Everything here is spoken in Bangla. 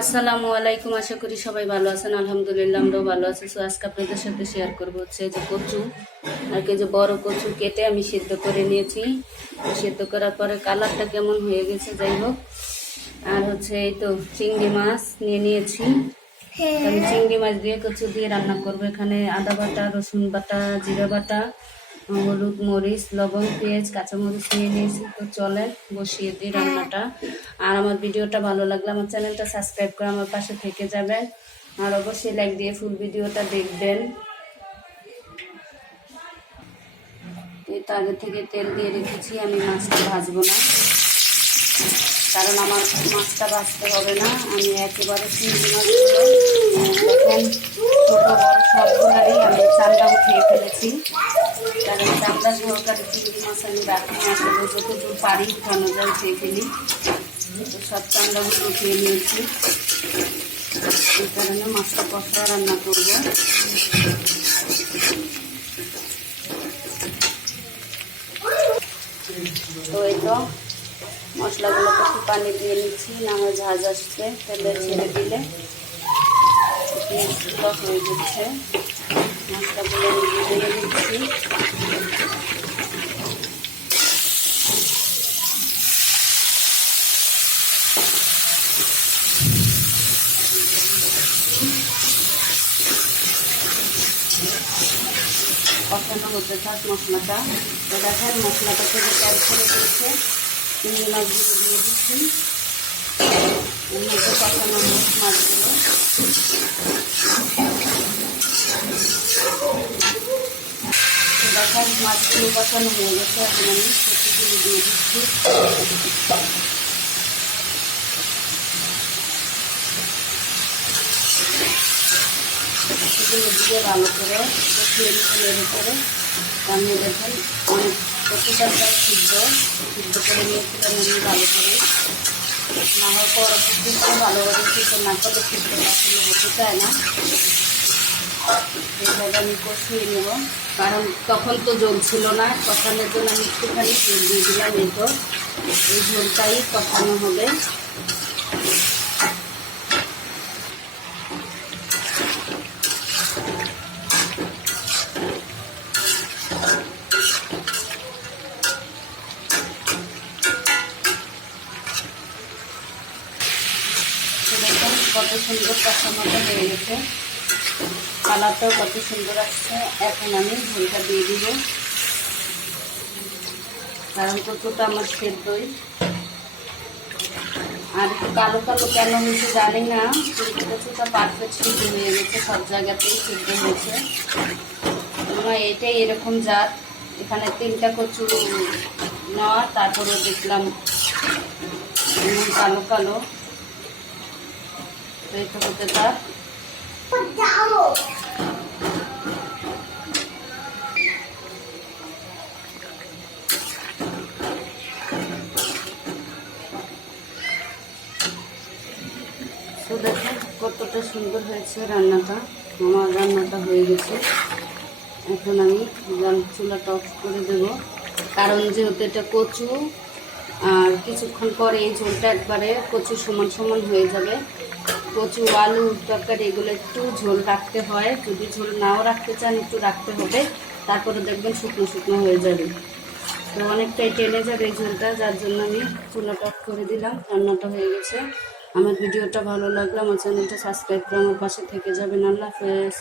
আসসালামু আলাইকুম। আশা করি সবাই ভালো আছেন। আলহামদুলিল্লাহ আমরাও ভালো আছি। সো আজকে আপনাদের সাথে শেয়ার করবো হচ্ছে যে কচু আর কি, যে বড় কচু কেটে আমি সিদ্ধ করে নিয়েছি। সিদ্ধ করার পরে কালারটা কেমন হয়ে গেছে যাই হোক। আর হচ্ছে এই তো চিংড়ি মাছ নিয়ে নিয়েছি। আমি চিংড়ি মাছ দিয়ে কচু দিয়ে রান্না করবো। এখানে আদা বাটা, রসুন বাটা, জিরা বাটা, হলুদ, মরিচ, লবণ, পেঁয়াজ, কাঁচামরিচ নিয়ে নিয়েছি। তো চলে বসিয়ে দিই রান্নাটা। আর আমার ভিডিওটা ভালো লাগলে আমার চ্যানেলটা সাবস্ক্রাইব করে আমার পাশে থেকে যাবেন। আর অবশ্যই লাইক দিয়ে ফুল ভিডিওটা দেখবেন। এটা আগে থেকে তেল দিয়ে রেখেছি, আমি মাছটা ভাজবো না, কারণ আমার মাছটা ভাজতে হবে না। আমি একেবারে চিংড়ি মাছগুলো এখন ছোটো বড় সবগুলারই আমি চামড়া উঠিয়ে ফেলেছি, কারণ চামড়া সহকারে চিংড়ি মাছ আমি রাখি না, আসলে যতদূর পারি উঠানো যায় উঠিয়ে ফেলি। তো সব চামড়াগুলো উঠিয়ে নিয়েছি, এই কারণে মাছটা কষা রান্না করবো। তো এই তো মশলাগুলো একটু পানি দিয়ে নিচ্ছি, না হয় ঝাঁজ আসছে। তেলে ছেড়ে দিলে হয়ে যাচ্ছে। মশলাগুলো দিয়ে নিচ্ছি। কষানো হতে থাক মশলাটা। তো দেখেন মশলাটা থেকে তেল ছেড়ে দিয়েছে, চিংড়ি মাছগুলো দিয়ে দিচ্ছি। এর মধ্যে কষানো হোক মাছগুলো। দেখেন মাছগুলো কষানো হয়ে গেছে, এখন আমি কচুগুলো দিয়ে দিচ্ছি। সেগুলো দিয়ে ভালো করে কষিয়ে নেড়ে করে রান্নিয়ে দেখেন। অনেক কচুটা প্রায় সিদ্ধ করে নিয়েছিলাম আমি ভালো করে। না হয় পরবর্তীতে ভালোভাবে সিদ্ধ না করলে সিদ্ধটা আসলে হতে চায় না। এইভাবে আমি কষিয়ে নেব, কারণ তখন তো ঝোল ছিল না। কষানোর জন্য আমি একটুখানি তেল দিয়ে দিলাম। এই তো এই ঝোলটাই কষানো হবে। দেখুন কত সুন্দর কষানোটা হয়ে গেছে, কালারটাও কত সুন্দর আসছে। এখন আমি ঝোলটা দিয়ে দিব, কারণ কচুটা আমার সেদ্ধই। আর একটু কালো কালো কেন হয়েছে জানি না, কিন্তু কচুটা পারফেক্ট সিদ্ধ হয়ে গেছে, সব জায়গাতেই সিদ্ধ হয়েছে। এটাই এরকম জাত। এখানে 3টা কচু নেওয়া, তারপরে দেখলাম কালো কালো। তো এটা হতে থাক। তো দেখো কতটা সুন্দর হয়েছে রান্নাটা। আমার রান্নাটা হয়ে গেছে। এখন আমি চুলাটা অফ করে দেব, কারণ যেহেতু এটা কচু, আর কিছুক্ষণ পরে এই ঝোলটা একবারে কচু সমান সমান হয়ে যাবে। কচু, আলু, তরকারি এগুলো একটু ঝোল রাখতে হয়। যদি ঝোল নাও রাখতে চান একটু রাখতে হবে, তারপরে দেখবেন শুকনো শুকনো হয়ে যাবে। তো অনেকটাই টেনে যাবে এই ঝোলটা, যার জন্য আমি চুলাটা অফ করে দিলাম। রান্নাটা হয়ে গেছে। আমার ভিডিওটা ভালো লাগলে আমার চ্যানেলটা সাবস্ক্রাইব করে আমার পাশে থেকে যাবেন। আল্লাহ হাফেজ।